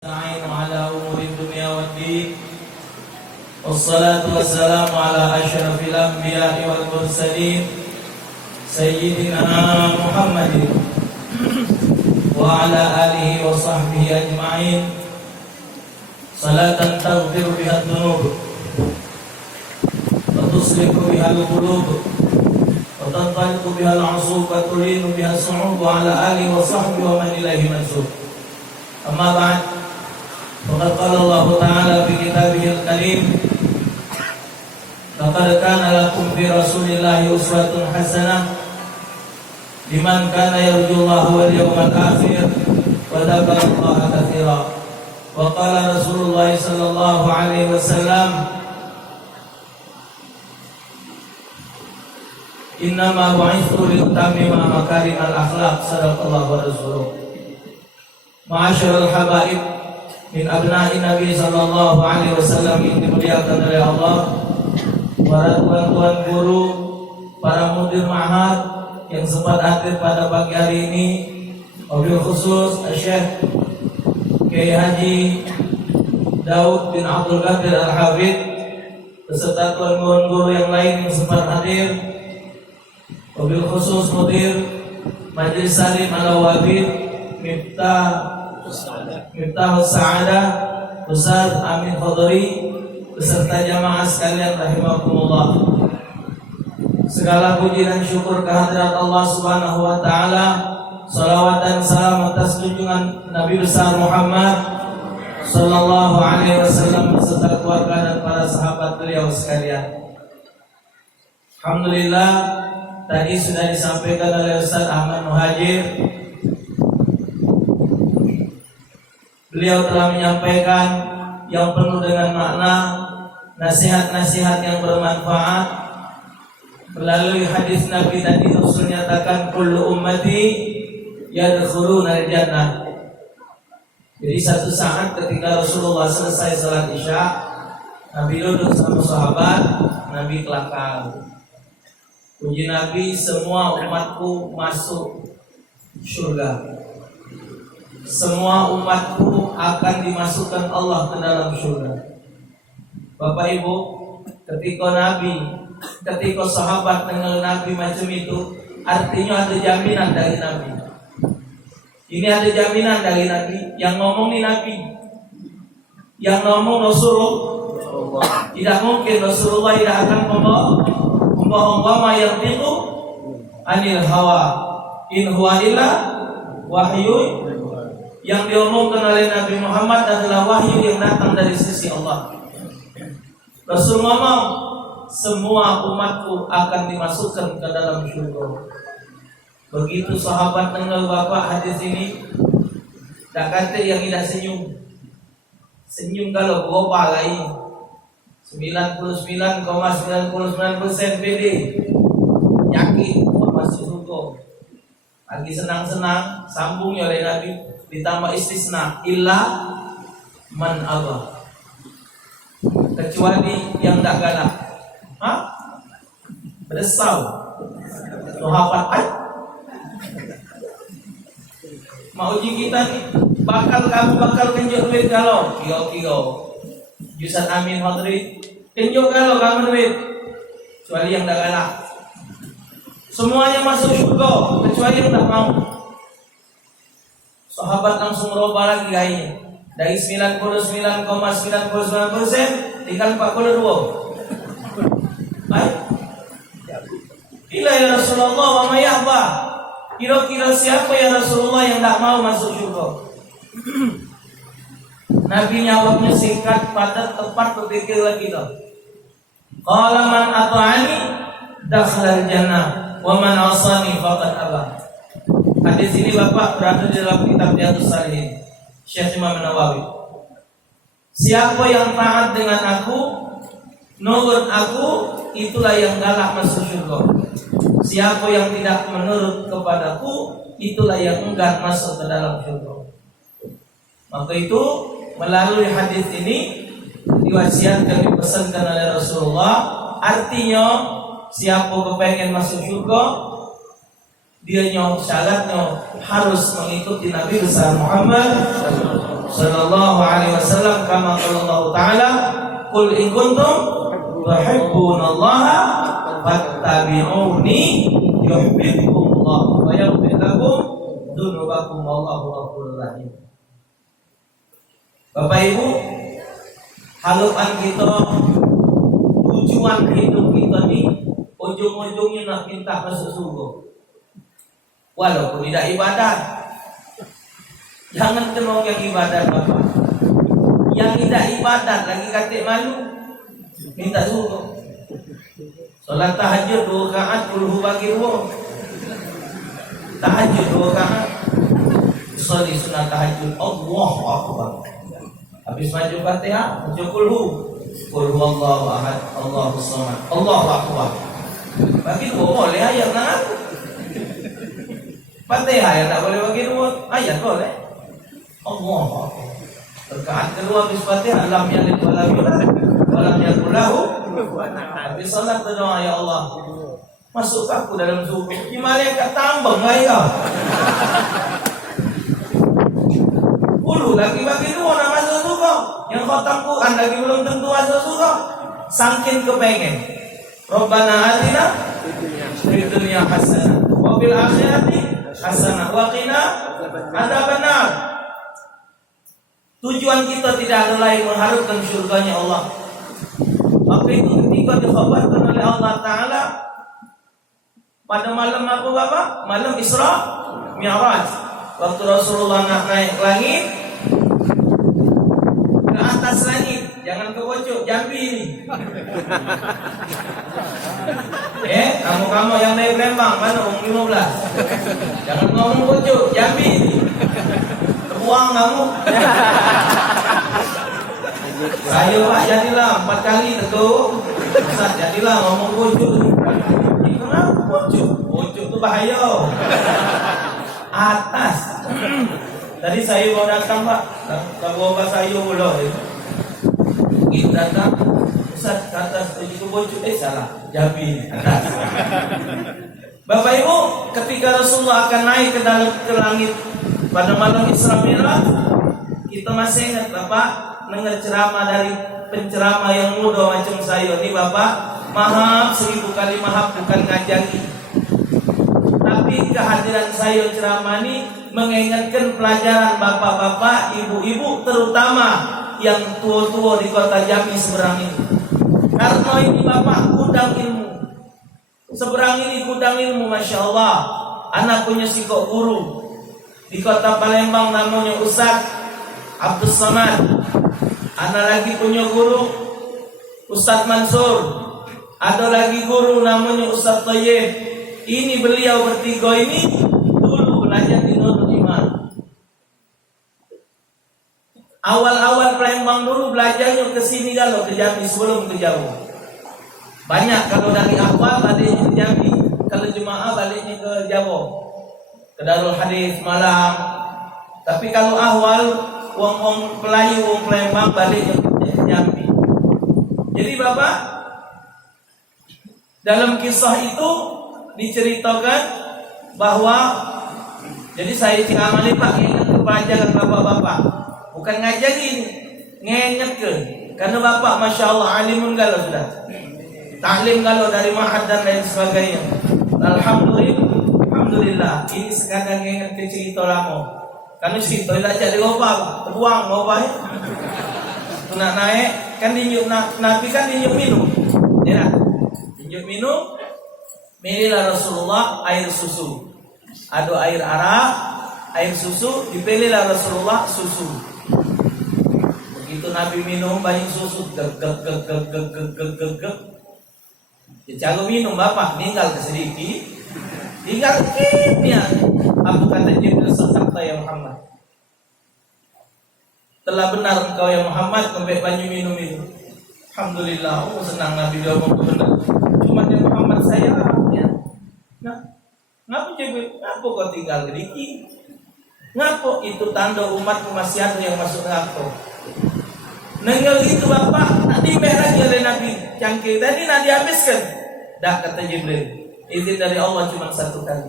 نستعين على أمور الدنيا والدين والصلاة والسلام على أشرف الأنبياء والمرسلين سيدنا محمد وعلى آله وصحبه أجمعين صلاة تغفر بها الذنوب وتصلح بها القلوب وتنطلق بها العصوب وتلين بها الصعوب وعلى آله وصحبه ومن إليه منسوب. أما بعد فقد قال الله تعالى في كتابه الكريم لقد كان لكم في رسول الله أسوة حسنة لمن كان يرجو الله واليوم الآخر وذكر الله كثيرا. وقال رسول الله صلى الله عليه وسلم إنما بعثت لأتمم مكارم الأخلاق. صدق الله ورسوله. Ma'asyiral habaib min abna'i Nabi sallallahu alaihi wasallam yang dimuliakan oleh Allah, para tuan-tuan guru, para mudir ma'had yang sempat hadir pada pagi hari ini, wabil khusus Syekh Kiai Haji Daud bin Abdul Qadir Al-Hafidh beserta tuan-tuan guru yang lain yang sempat hadir, wabil khusus mudir Majelis Salim Al-Wabid Miftah Sa'adah Ustaz Amin Khadri beserta jamaah sekalian rahimakumullah. Segala puji dan syukur kehadirat Allah Subhanahu wa taala. Salawat dan salam atas junjungan Nabi besar Muhammad sallallahu alaihi wasallam beserta keluarga dan para sahabat beliau sekalian. Alhamdulillah, tadi sudah disampaikan oleh Ustaz Ahmad Muhajir. Beliau telah menyampaikan yang penuh dengan makna, nasihat-nasihat yang bermanfaat. Melalui hadis Nabi tadi Rasul nyatakan kullu ummati yadkhuluna al-jannah. Jadi satu saat ketika Rasulullah selesai salat Isya, Nabi duduk sama sahabat, Nabi kelakar. Puji Nabi, semua umatku masuk surga. Semua umatku akan dimasukkan Allah ke dalam surga. Bapak Ibu, ketika sahabat dengar Nabi macam itu, artinya ada jaminan dari Nabi. Ini ada jaminan dari Nabi. Yang ngomong ini Nabi, yang ngomong Rasulullah. Tidak mungkin Rasulullah tidak akan membawa yang itu anil hawa in huwa illa wahyu. Yang diomongkan oleh Nabi Muhammad adalah wahyu yang datang dari sisi Allah. Rasul ngomong, semua umatku akan dimasukkan ke dalam surga. Begitu sahabat dengar Bapak hadis ini, tak kata yang tidak senyum. Senyum kalau gopa lain 99,99% PD yakin masuk surga. Lagi senang-senang sambung oleh Nabi, ditambah istisna illa man aba, kecuali yang tak galak. Beresau nohapat mau uji kita nih, kamu bakal kenjuk duit kalau kio Ustaz Amin Khadri kenjuk kalau kamu duit, kecuali yang tak galak. Semuanya masuk surga kecuali yang tak mau. Sahabat langsung merubah lagi gayanya. Dari 99,99% tinggal 42. Baik. Ila ya Rasulullah wa ma yahba. Kira-kira siapa ya Rasulullah yang tak mau masuk surga? Nabi jawabnya singkat, padat, tepat, berpikir lagi dah. Qala man ata'ani dakhala al-jannah wa man 'asani faqad aba. Hadis ini Bapak berada di dalam kitab Riyadhus Shalihin Syekh Imam Nawawi. Siapa yang taat dengan aku, nurut aku, itulah yang galak masuk surga. Siapa yang tidak menurut kepadaku, itulah yang enggan masuk ke dalam surga. Maka itu melalui hadis ini diwasiatkan, dipesankan oleh Rasulullah. Artinya siapa kepengen masuk surga, dia syaratnya harus mengikuti Nabi besar Muhammad sallallahu alaihi wasallam kama qala Allah taala qul in kuntum tuhibbunallaha fattabi'uni yuhibbukumullah wa yaghfir lakum dzunubakum wallahu ghafurur rahim. Bapak Ibu, harapan kita, tujuan hidup kita nih ujung-ujungnya nak minta masuk surga. Walaupun tidak ibadat. Jangan kenal yang ibadat Bapak. Yang tidak ibadat lagi katik malu minta surga. Salat tahajud 2 rakaat kulhu bagi 2. Tahajud 2 rakaat. Salat sunat tahajud Allahu akbar. Habis maju Fatihah, maju kulhu. Qul huwallahu ahad, Allahus samad, Allahu akbar. Bagi 2 boleh ayat nak. Fatihah yang tak boleh bagi 2 ayat boleh. Allahu akbar. Rakaat kedua habis Fatihah lam yalid wa lam yulad wa lam yakul lahu kufuwan ahad. Habis salat berdoa, ya Allah, masuk aku dalam surga. Di malaikat tambang ya. Puluh lagi bagi 2 nak masuk surga. Yang khatam Quran lagi belum tentu masuk surga. Saking kepengen. Rabbana atina fid dunya hasanah wa fil akhirati hasanah wa qina adzabannar. Tujuan kita tidak ada lain mengharapkan syurganya Allah. Maka itu ketika dikhabarkan oleh Allah Ta'ala pada malam apa Bapak? Malam Isra Mi'raj. Waktu Rasulullah naik ke langit, ke atas langit, jangan ke pojok Jambi ini. Kamu yang naik Lembang, mana umur 15? Jangan ngomong pojok Jambi ini. Uang kamu. Saya Pak jadilah 4 kali tegur. Ustaz jadilah ngomong pojok. Kenapa pojok? Pojok itu bahaya. Atas. Tadi saya mau datang Pak. Tak bawa saya pula. Kita datang. Ustaz ke atas itu pojok. Salah. Jambi atas. Bapak Ibu, ketika Rasulullah akan naik ke langit pada malam Isra Mi'raj, kita masih ingat Bapak dengar ceramah dari penceramah yang muda macam saya ini Bapak. Maaf 1000 kali maaf, bukan ngajari. Tapi kehadiran saya ceramah ini mengingatkan pelajaran bapak-bapak, ibu-ibu, terutama yang tua-tua di kota Jambi seberang ini. Karena ini Bapak gudang ilmu. Seberang ini gudang ilmu, Masya Allah. Anak punya sikok guru di kota Palembang namanya Ustaz Abdus Samad. Anak lagi punya guru Ustaz Mansur. Ada lagi guru namanya Ustaz Thayyib. Ini beliau bertiga ini dulu belajar di Nurul Iman. Awal-awal Palembang dulu belajarnya ke sini kalau ke Jambi sebelum ke Jawa. Banyak kalau dari awal baliknya ke Jambi, kalau jemaah baliknya ke Jawa. Ke Darul Hadis malam. Tapi kalau awal wong Melayu, wong Palembang baliknya ke Jambi. Jadi Bapak, dalam kisah itu diceritakan bahwa jadi saya ceramah nih Pak, ingat ke pelajaran bapak-bapak, bukan ngajarin, ngingetkan. Karena Bapak Masya Allah alimun galau sudah, taklim galau dari ma'had dan lain sebagainya. Alhamdulillah, ini sekadar nginget ke cerita lama. Karena cerita tidak jadi lupa, terbuang lupa ya. Nak naik kan dinyuk Nabi kan dinyuk minum, ya. Dinyuk minum, milihlah Rasulullah air susu. Ada air arak, air susu, dipilihlah Rasulullah susu. Begitu Nabi minum banyak susu, gek. Jago minum Bapak, tinggal ke sedikit, tinggal sedikitnya. Apa kata Jibril, sadaqta ya Muhammad. Telah benar engkau ya Muhammad, sampai banyak minum itu. Alhamdulillah, senang Nabi dia ngomong benar. Cuma ya Muhammad saya, ya. Nah, ngapa Jibril? Ngapa kau tinggal sedikit? Ngapa itu tanda umatmu masih ada yang masuk neraka? Nenggal itu Bapak, nak dibeh lagi oleh Nabi cangkir. Tadi nak dihabiskan. Dah kata Jibril, izin dari Allah cuma 1 kali.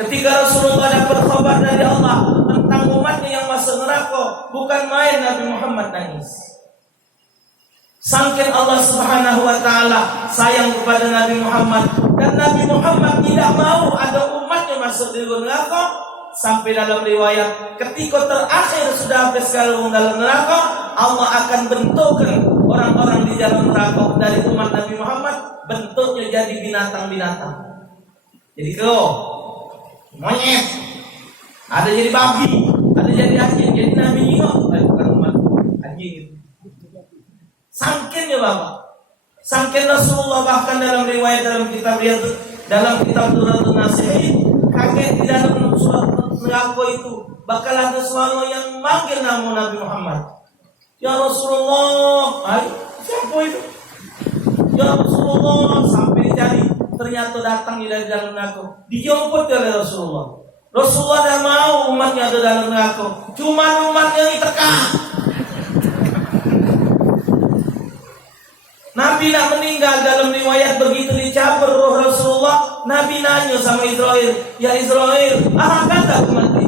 Ketika Rasulullah dapat kabar dari Allah tentang tentang umatnya yang masuk neraka. Bukan main Nabi Muhammad nangis. Saking Allah Subhanahu wa taala sayang kepada Nabi Muhammad, dan Nabi Muhammad tidak mau ada umatnya masuk di neraka. Sampai dalam riwayat, ketika terakhir sudah habis kalau dalam neraka, Allah akan bentukkan orang-orang di dalam neraka dari umat Nabi Muhammad, bentuknya jadi binatang-binatang. Jadi monyet, ada jadi babi, ada jadi anjing, jadi Nabi nyingok, bukan umat anjing. Sangkin ya Bapak, sangkin Rasulullah bahkan dalam riwayat dalam kitab Durratun Nasihin, kaget di dalam surat neraka itu bakal ada suara yang manggil nama Nabi Muhammad. Ya Rasulullah, siapa itu? Ya Rasulullah, sampai dicari, ternyata datang dari dalam neraka, dijemput oleh Rasulullah. Rasulullah dah mau umatnya ada dalam neraka, cuma umatnya ditekan. Nabi nak meninggal, dalam riwayat begitu dicabar roh Rasulullah, Nabi nanya sama Israel, ya Israel, kan tak mati?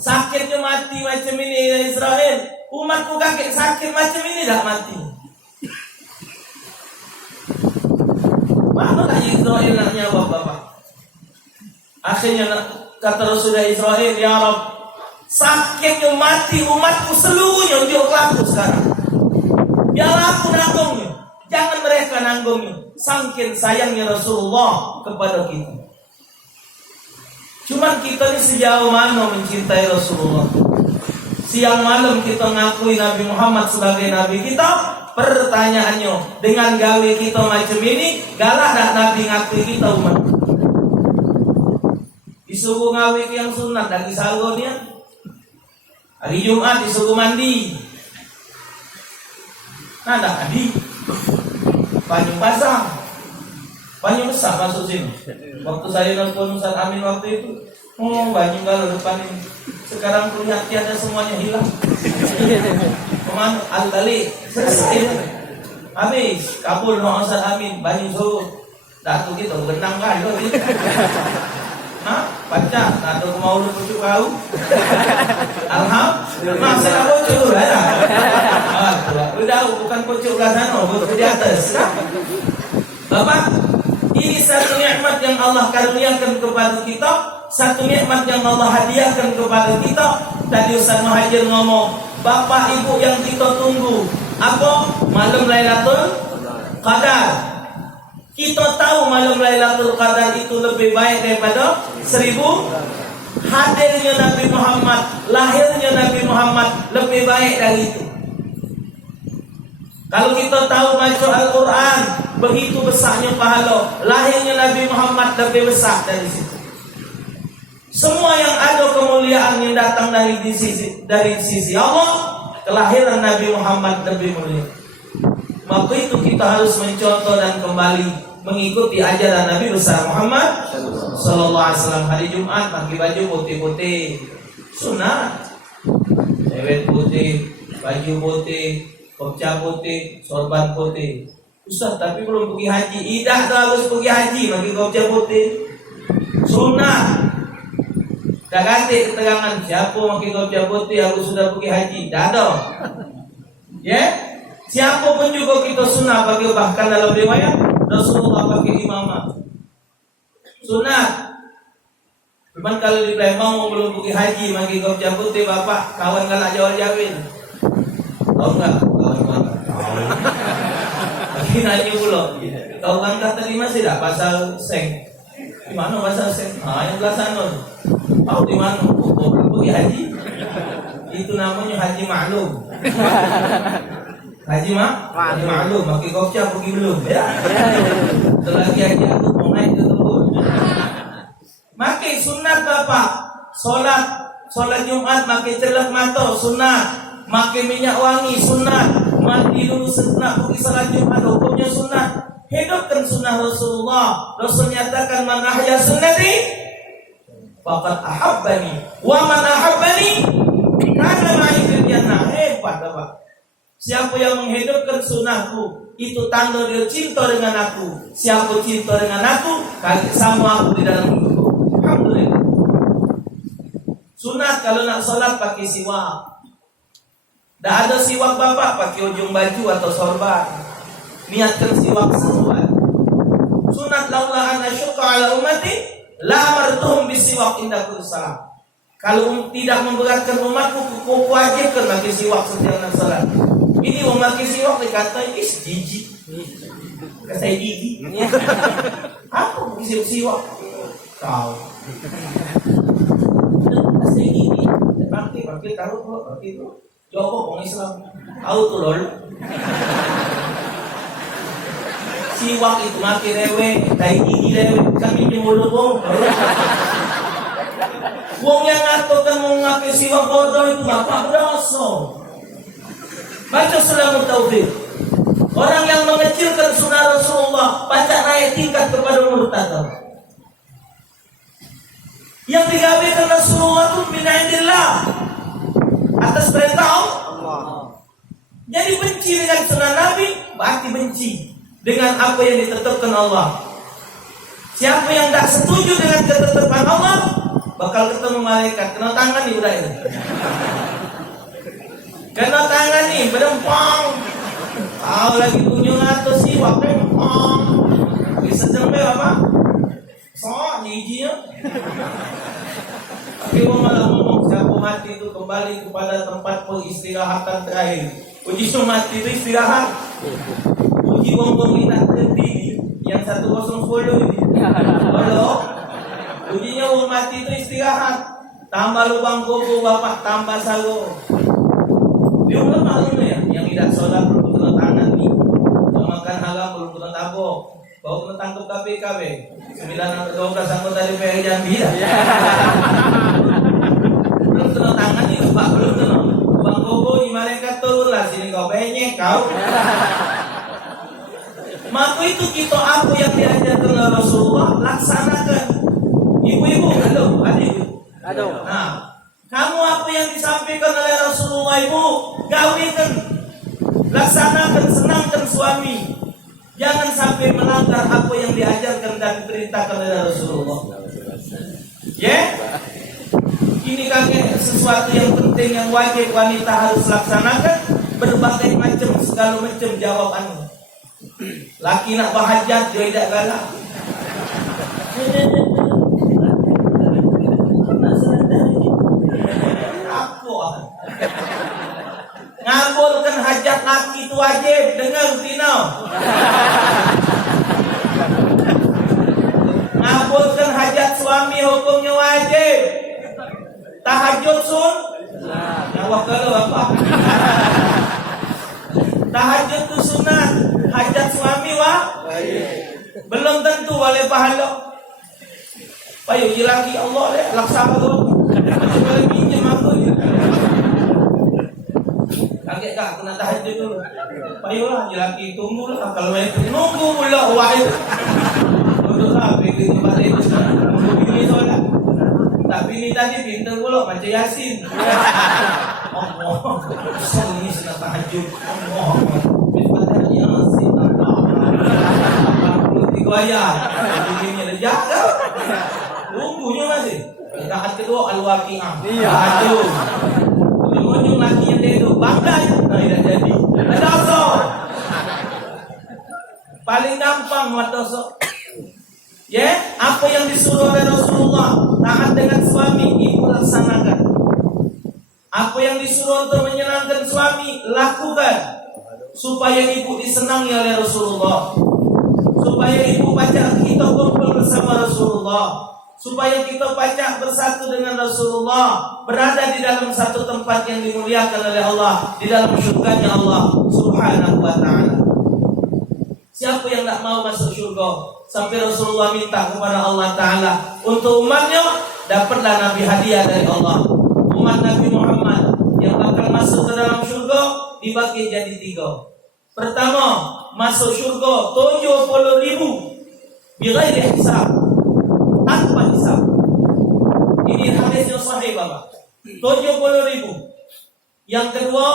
Sakitnya mati macam ini ya Israel, umatku kakek sakit macam ini tak mati. Mana tak Israel nak jawab Bapak? Akhirnya kata Rasulullah Israel, ya Rabb, sakitnya mati umatku seluruhnya dia laku sekarang. Biar aku nanggungnya, jangan mereka nanggungnya. Saking sayangnya Rasulullah kepada kita. Cuman kita ni sejauh mana mencintai Rasulullah? Siang malam kita ngakui Nabi Muhammad sebagai Nabi kita. Pertanyaannya, dengan gawe kita macam ini, galak tak Nabi ngakui kita umat? Disuruh ngawe yang sunat dari salonnya. Hari Jumat disuruh mandi. Nah, tak adi banyu pasang, banyu besar masuk sini. Waktu saya nelfon Ustaz Amin waktu itu, banyu kalau depan ini. Sekarang terlihat tiada, semuanya hilang. Kemana? Al-balik. Selesai. Habis. Kabul sama Ustaz Amin, banyu surut. Tak tu kita berenang kan? Baca, tak tahu mau lu pucuk kau. Alhamdulillah, masa kau pucuk lah. Udah, bukan pucuk belah sana, pucuk di atas. Bapak, ini satu nikmat yang Allah karuniakan kepada kita, satu nikmat yang Allah hadiahkan kepada kita. Tadi Ustaz Muhajir ngomong, Bapak Ibu yang kita tunggu, apa? Malam Lailatul Qadar. Kita tahu malam Lailatul Qadar itu lebih baik daripada 1000. Hadirnya Nabi Muhammad, lahirnya Nabi Muhammad lebih baik dari itu. Kalau kita tahu baca Al-Quran, begitu besarnya pahala, lahirnya Nabi Muhammad lebih besar dari situ. Semua yang ada kemuliaan yang datang dari sisi Allah, kelahiran Nabi Muhammad lebih mulia. Maka itu kita harus mencontoh dan kembali mengikuti ajaran Nabi besar Muhammad sallallahu alaihi wasallam. Hari Jumat pakai baju putih-putih, sunat. Cewek putih, baju putih, kopca putih, sorban putih. Ustaz, tapi belum pergi haji. Tidak harus pergi haji pakai kopca putih. Sunat. Dah ganti keterangan, siapa pakai kopca putih aku sudah pergi haji. Dah ada. Ya? Siapa pun juga kita sunnah bagi, bahkan dalam riwayat Rasulullah pakai imamah sunat. Cuman kalau di Palembang belum pergi haji bagi kopca putih, bapak kawan galak jawab-jawabin. Tahu nggak? Lagi nanya pula. Tahu kan kata di masih tak pasal seng? Di mana pasal seng? Yang belah sana. Tahu di mana? Belum pergi haji. Itu namanya haji maklum. Haji maklum, pakai kopca pergi belum ya? Selagi haji aku mau naik ke tempat. Makai sunat bapak, solat Jumat makai celak mata sunat, makai minyak wangi sunat, mandi dulu sunat, pergi salat Jumat hukumnya sunat. Hidupkan sunnah Rasulullah. Rasul nyatakan man ahya sunnati faqad ahabbani wa man ahabbani kana ma'i fil jannah. Hebat bapak. Siapa yang menghidupkan sunnahku, itu tanda dia cinta dengan aku. Siapa cinta dengan aku, sama aku di dalam hidupku. Alhamdulillah. Sunat kalau nak sholat pakai siwak. Dah ada siwak bapak pakai ujung baju atau sorban. Niatkan siwak sesuai. Sunat laula an asyqa ala ummati la amartuhum bisiwak inda kulli salat. Kalau tidak memberatkan umatku, ku wajibkan pakai siwak setiap nak salat. Ini memakai siwak dikata jijik. Saya gigi. Apa pakai siwak? Tahu. Saya gigi. Pakai taruh pakai itu. Joko orang Islam. Tahu tuh lol. Siwak itu maki rewe, tai gigi rewe, kami di mulut wong. Wong yang ngatakan mau ngapain siwak bodoh itu apa berdosa? Baca Salamut Taufik. Orang yang mengecilkan sunnah Rasulullah, baca naik tingkat kepada murtad. Yang digabaikan Rasulullah itu bina'idillah atas perintah Allah. Jadi benci dengan sunnah Nabi, berarti benci dengan apa yang ditetapkan Allah. Siapa yang tak setuju dengan ketetapan Allah, bakal ketemu malaikat. Kena tangan nih udah ini. Kena tangan nih, berdempang. Tahu lagi kunjung atau siwak, berdempang. Bisa sampai apa? So, giginya. Tapi malah ngomong siapa mati itu kembali kepada tempat peristirahatan terakhir. Uji mati itu istirahat. Uji wong minat berhenti yang 110 ini. Halo. Ujinya wong mati itu istirahat. Tambah lubang kubur bapak, tambah salur. Dia ulama ya, yang tidak sholat belum kena tangan nih, yang makan haram belum kena tabok, bawa kena tangkap KPKB, 912 anggota DPR Jambi dah. Belum kena tangan nih pak, belum kena. Lubang kubur di malaikat turun lah sini kau benyek kau. Maka itu kita apa yang diajarkan oleh Rasulullah laksanakan. Ibu-ibu, adik. Nah, kamu apa yang disampaikan oleh Rasulullah ibu, gawikan, laksanakan, senangkan suami. Jangan sampai melanggar apa yang diajarkan dan diperintahkan oleh Rasulullah. Ini kakek sesuatu yang penting yang wajib wanita harus laksanakan. Berbagai macam, segala macam jawabannya. Laki nak berhajat, dia tidak galak. Ngabulkan hajat laki itu wajib. Dengar Tino. Ngabulkan hajat suami hukumnya wajib. Tahajud sun. Awak kalau apa? Tahajud itu sunat. Hajat suami belum tentu boleh pahala. Payu lagi Allah deh laksana tu. Macam boleh pinjam aku ni. Kaget tak kena tahajud dulu. Payulah lelaki tunggulah kalau itu nunggu pula wahid. Tunggulah pergi tempat itu sekarang. Ini solat. Tapi ini tadi pintar pula macam Yasin. Allah. Ini sudah tahajud. Allah. Bismillah Yasin. Tiga ayat. Begini dah jaga. Tunggunya masih. Rakaat kedua al-waqi'ah. Tahajud. Ujung laki yang dia itu bangga. Nah, tidak jadi. Dosa. Paling gampang buat dosa. Apa yang disuruh oleh Rasulullah, taat dengan suami, ibu laksanakan. Apa yang disuruh untuk menyenangkan suami, lakukan. Supaya ibu disenangi oleh Rasulullah. Supaya ibu baca kita kumpul bersama Rasulullah. Supaya kita pacak bersatu dengan Rasulullah, berada di dalam satu tempat yang dimuliakan oleh Allah, di dalam syurganya Allah Subhanahu wa ta'ala. Siapa yang tak mau masuk syurga? Sampai Rasulullah minta kepada Allah Ta'ala untuk umatnya, dapatlah Nabi hadiah dari Allah. Umat Nabi Muhammad yang bakal masuk ke dalam syurga dibagi jadi 3. Pertama, masuk syurga 70.000 bighairi hisab, tanpa hisab. Ini hadisnya sahih Bapak. 70.000. Yang kedua,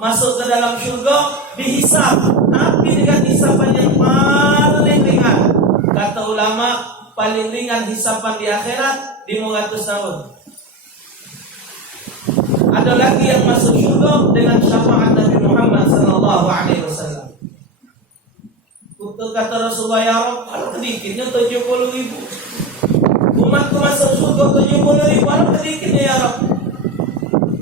masuk ke dalam syurga dihisab, tapi dengan hisaban yang paling ringan. Kata ulama, paling ringan hisaban di akhirat di 100 tahun. Ada lagi yang masuk surga dengan syafaat Nabi Muhammad sallallahu alaihi wasallam. Untuk kata Rasulullah, ya Rabb, kalau sedikitnya 70.000. Umatku masuk surga 70.000, kalau sedikitnya ya Rabb.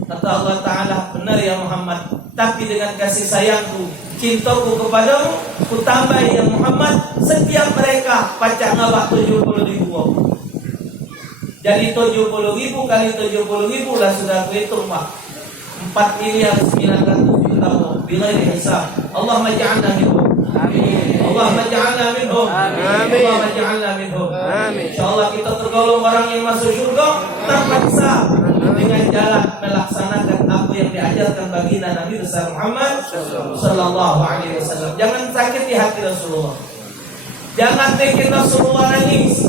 Kata Allah Ta'ala, benar ya Muhammad, tapi dengan kasih sayangku, cintaku kepadamu, ku tambah ya Muhammad, setiap mereka pacak ngabak 70.000. Jadi 70.000 kali 70.000 lah sudah aku hitung Pak, 4.900.000.000 bila hisab. Allahumma ja'alna minhum. Amin. Allahumma ja'alna minhum. Amin. Allahumma ja'alna minhum. Amin. Insyaallah kita tergolong orang yang masuk surga terpaksa dengan jalan melaksanakan apa yang diajarkan baginda Nabi besar Muhammad sallallahu alaihi wasallam. Jangan sakit di hati Rasulullah. Jangan bikin Rasulullah nangis.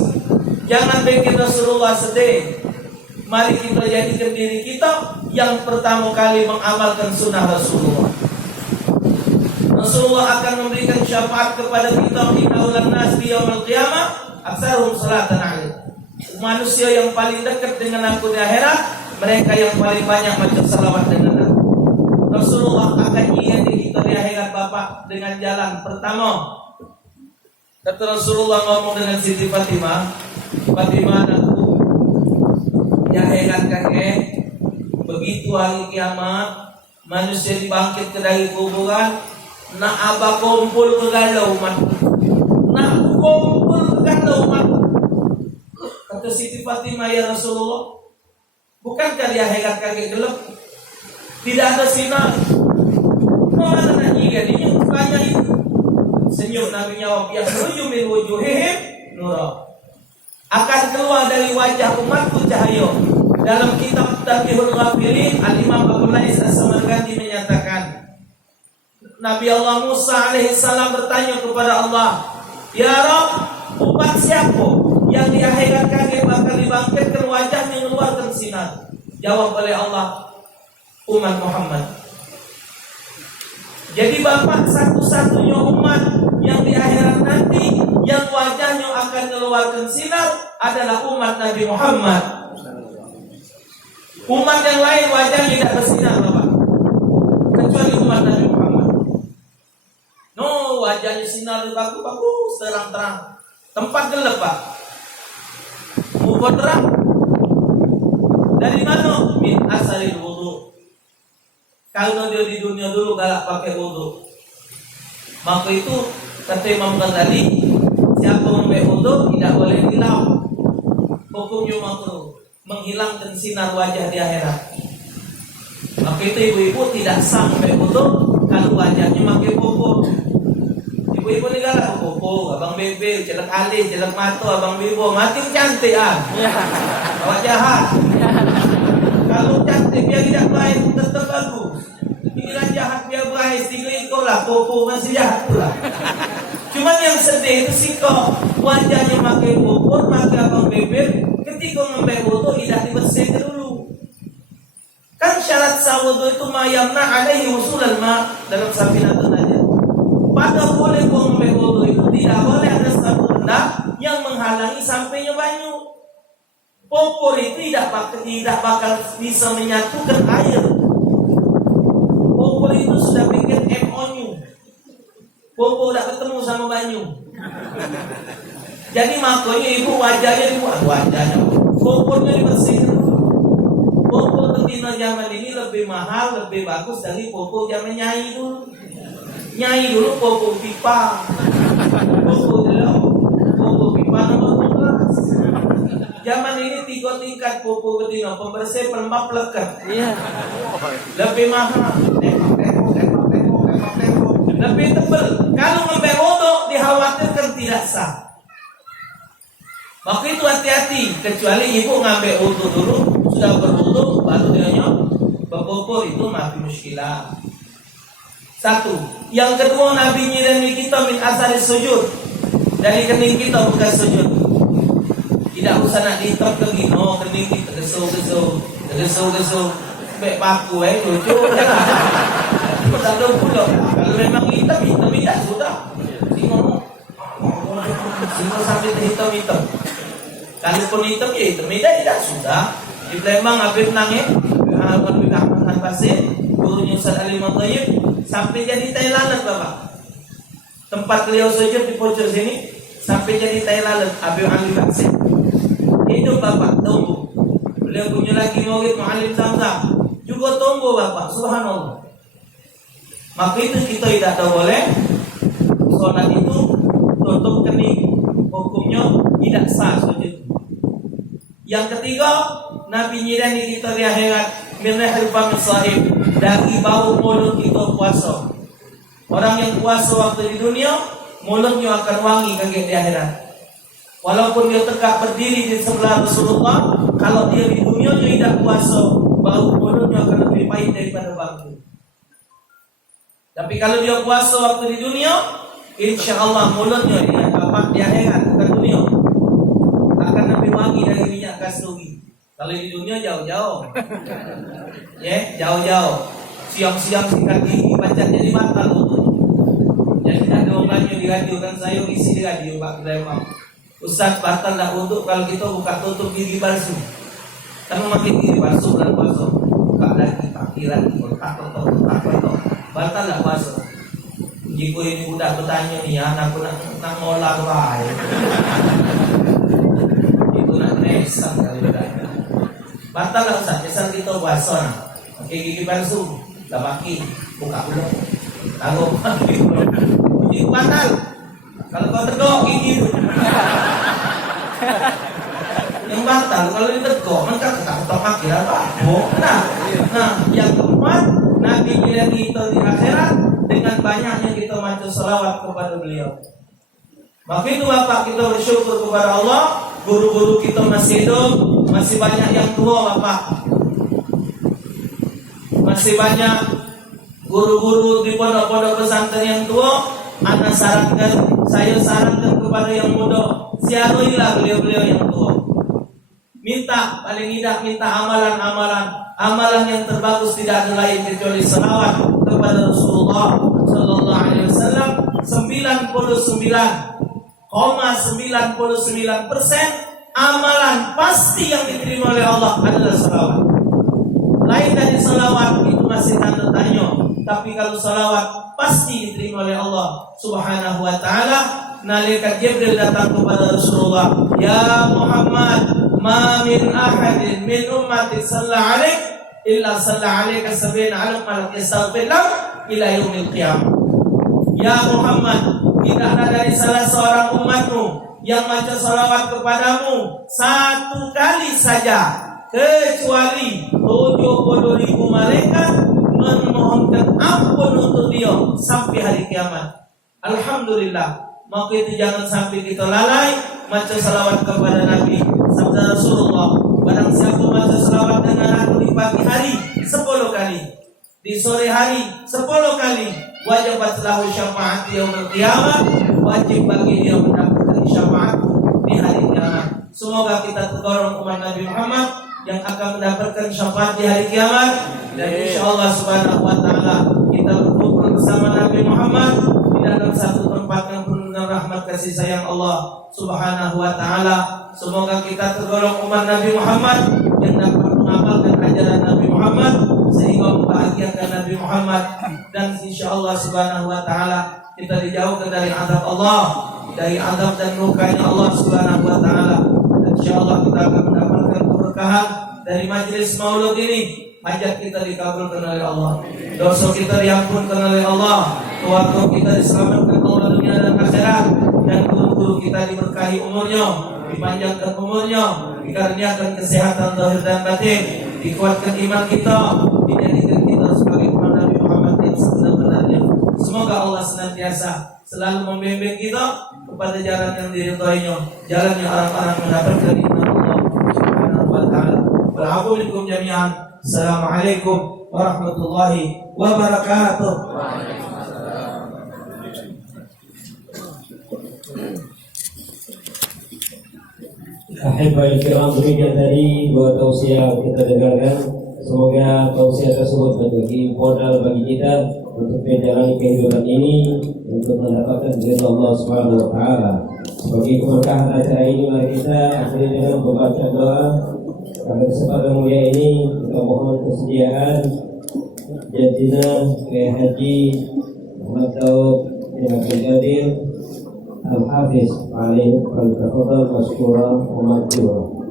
Jangan bikin Rasulullah sedih. Mari kita jadikan diri kita yang pertama kali mengamalkan sunnah Rasulullah. Rasulullah akan memberikan syafaat kepada kita di kaulan nas di yaumil qiyamah, aksaruhum salatan alaihi. Manusia yang paling dekat dengan aku di akhirat, mereka yang paling banyak baca salawat dengan aku. Rasulullah akan ingati kita di akhirat Bapak dengan jalan pertama. Kata Rasulullah ngomong dengan Siti Fatimah, Fatimah anakku, di akhirat kakek, begitu hari kiamat, manusia dibangkit ke dari kuburan, nak abah kumpul ke galau umat, nak kumpul ke galau umat. Kata Siti Fatimah, ya Rasulullah, bukankah di akhirat kakek gelap, tidak ada sinar? Mana nak ingat ini bukannya itu? Senyum Nabi jawab, ya khruju min wujuhihim nura. Akan keluar dari wajah umatku cahaya. Dalam kitab Tadbihul Ghafilin, Al-Imam Abu Lais As-Samarqandi menyatakan, Nabi Allah Musa alaihissalam bertanya kepada Allah, ya Rabb, umat siapa yang di akhirat kakek bakal dibangkitkan wajahnya mengeluarkan sinar? Jawab oleh Allah, umat Muhammad. Jadi Bapak satu-satunya umat yang di akhirat nanti yang wajahnya akan mengeluarkan sinar adalah umat Nabi Muhammad. Umat yang lain wajahnya tidak bersinar Bapak, kecuali umat Nabi Muhammad. No, wajahnya sinar bagus-bagus, terang-terang. Tempat gelap Pak, muka terang. Dari mana? Min asaril wudu. Kalau dia di dunia dulu galak pakai wudu, maka itu kata Imam Ghazali, siapa memakai wudu tidak boleh hilang. Hukumnya makruh, menghilangkan sinar wajah di akhirat. Maka itu ibu-ibu tidak sah memakai wudu kalau wajahnya pakai popo. Ibu-ibu ni galak popo, abang bebe, celak alis, celak mata, abang bibo, makin cantik awak jahat. Kalau cantik biar tidak baik tetap bagus. Bila jahat biar baik, tinggal ikut lah, popo masih jahat pula. Cuman yang sedih itu sih kok wajahnya pakai popo, pakai abang bebe, ketika ngambil wudu tidak dibersihkan dulu. Kan syarat sawudu itu mayamna alaihi usulal ma dalam Safinatun Najah. Pada boleh ngambil wudu itu tidak boleh ada satu benda yang menghalangi sampainya banyu. Popor itu tidak bakal bisa menyatukan air. Popor itu sudah bikin MOU. Popor tidak ketemu sama banyu. Jadi makanya ibu wajahnya dibuat wajahnya. Popornya dibersihkan. Popor betina zaman ini lebih mahal, lebih bagus dari popor zaman Nyai dulu. Nyai dulu popor pipa. Popor pipa nomor 12. Zaman ini 3 tingkat popo betina, pembersih, pelembab, lekat. Iya. Lebih mahal. Lebih tebal. Kalau ngambil wudu dikhawatirkan tidak sah. Maka itu hati-hati. Kecuali ibu ngambil wudu dulu, sudah berwudu, baru dia nyok berpopo, itu mafi muskilah. Satu. Yang kedua, Nabi nyirami kita min asari sujud. Dari kening kita bukan sujud. Tidak usah nak dihitam ke gino, kening kita geso. Baik paku lucu. Tak ada pula. Kalau memang hitam tidak sudah. Tengok sampai hitam. Kalau pun hitam ya hitam tidak sudah. Di Palembang habis nangis, Burhan Basir, gurunya Ustaz Ali Matayyib, sampai jadi tai lalat Bapak. Tempat beliau sujud di pojok sini sampai jadi tai lalat Habib Ali Basir. Hidup Bapak, tumbuh. Beliau punya lagi murid Muallim Zamzam, juga tumbuh Bapak, subhanallah. Maka itu kita tidak boleh sholat itu tutup kening, hukumnya tidak sah sujud. Yang ketiga, Nabi nyirani kita di akhirat min rihil fami sahib, dari bau mulut kita puasa. Orang yang puasa waktu di dunia, mulutnya akan wangi kaget di akhirat. Walaupun dia tegak berdiri di sebelah Rasulullah, kalau dia di dunia dia tidak puasa, bau mulutnya akan lebih pahit daripada bangku. Tapi kalau dia puasa waktu di dunia, insya Allah mulutnya di akhirat, bukan dunia, akan lebih wangi dari minyak kasturi. Kalau di dunia jauh-jauh, ya jauh-jauh. Siang-siang sikat gigi baca jadi batal untuk. Jadi ada obatnya di radio kan saya isi di radio Pak Sulaiman. Ustaz batal tak untuk kalau kita buka tutup gigi palsu. Kan makin gigi palsu bulan puasa. Buka lagi parkiran berkat batal tak puasa. Jika ini budak bertanya nih, anakku nak ngolah baik. Itu nak nesang kali bertanya. Batal lah Ustaz, misal kita puasa pakai gigi palsu, tak pakai, buka dulu. Tahu, gigi batal. Kalau kau tegak gigi itu, yang batal. Kalau ditegak, maka tak pakai apa? Nah, yang keempat, Nabi bilang kita di akhirat dengan banyaknya kita baca salawat kepada beliau. Maka itu Bapak kita bersyukur kepada Allah. Guru-guru kita masih hidup, masih banyak yang tua Bapak. Masih banyak guru-guru di pondok-pondok pesantren yang tua. Saya sarankan kepada yang muda, ziarahilah beliau-beliau yang tua. Minta, paling tidak minta amalan yang terbagus tidak ada lain kecuali salawat kepada Rasulullah Sallallahu Alaihi Wasallam. 99,99% amalan pasti yang diterima oleh Allah adalah salawat. Lain dari salawat itu masih tanda tanya. Tapi kalau salawat pasti diterima oleh Allah Subhanahu Wa Taala. Nalika Jibril datang kepada Rasulullah, ya Muhammad, ma min ahadin min ummati sallallahu alaihi illa sallallahu alaihi sab'ina alaf malak yastaghfir lahu ila yaumil qiyamah. Ya Muhammad, tidak ada dari salah seorang umatmu yang baca salawat kepadamu satu kali saja, kecuali 70.000 malaikat memohonkan ampun untuk dia sampai hari kiamat. Alhamdulillah. Maka itu jangan sampai kita lalai baca salawat kepada Nabi. Sabda Rasulullah, barang siapa baca salawat dengan aku di pagi hari 10 kali, di sore hari 10 kali, wajibat lahu syafaat yaumil qiyamah, wajib bagi dia mendapatkan syafaat di hari kiamat. Semoga kita tergolong umat Nabi Muhammad yang akan mendapatkan syafaat di hari kiamat. Dan insyaallah subhanahu wa ta'ala kita berkumpul bersama Nabi Muhammad di dalam satu tempat yang penuh dengan rahmat kasih sayang Allah subhanahu wa ta'ala. Semoga kita tergolong umat Nabi Muhammad yang dapat mengamalkan ajaran Nabi Muhammad sehingga membahagiakan Nabi Muhammad. Dan insyaallah subhanahu wa ta'ala kita dijauhkan dari azab Allah, dari azab dan murkanya Allah subhanahu wa ta'ala. Dan insyaallah kita akan mendapatkan keberkahan dari majelis maulud ini. Hajat kita dikabulkan oleh Allah, dosa kita diampunkan oleh Allah, keluarga kita diselamatkan Allah dunia dan akhirat, dan guru-guru kita diberkahi umurnya, dipanjangkan umurnya, dikaruniakan kesehatan zahir dan batin, dikuatkan iman kita, dijadikan kita sebagai umat Nabi Muhammad yang sebenar-benarnya. Semoga Allah senantiasa selalu membimbing kita kepada jalan yang diridhoinya, jalan yang orang-orang mendapatkan iman Allah Subhanahu wa ta'ala. Wa'alaikum jami'an. Assalamualaikum warahmatullahi wabarakatuh. Ahibah kiram, demikian tadi dua tausiah kita dengarkan. Semoga tausiah tersebut menjadi modal bagi kita untuk menjalani kehidupan ini, untuk mendapatkan ridha Allah Subhanahu wa taala. Sebagai keberkahan acara ini, mari kita akhiri dengan membaca doa. Pada kesempatan mulia ini kita mohon kesediaan Jadina Kiai Haji Muhammad Daud bin Abdul Qadir Al-Hafiz alaih al-tafadhal masykurah wa maghfurah.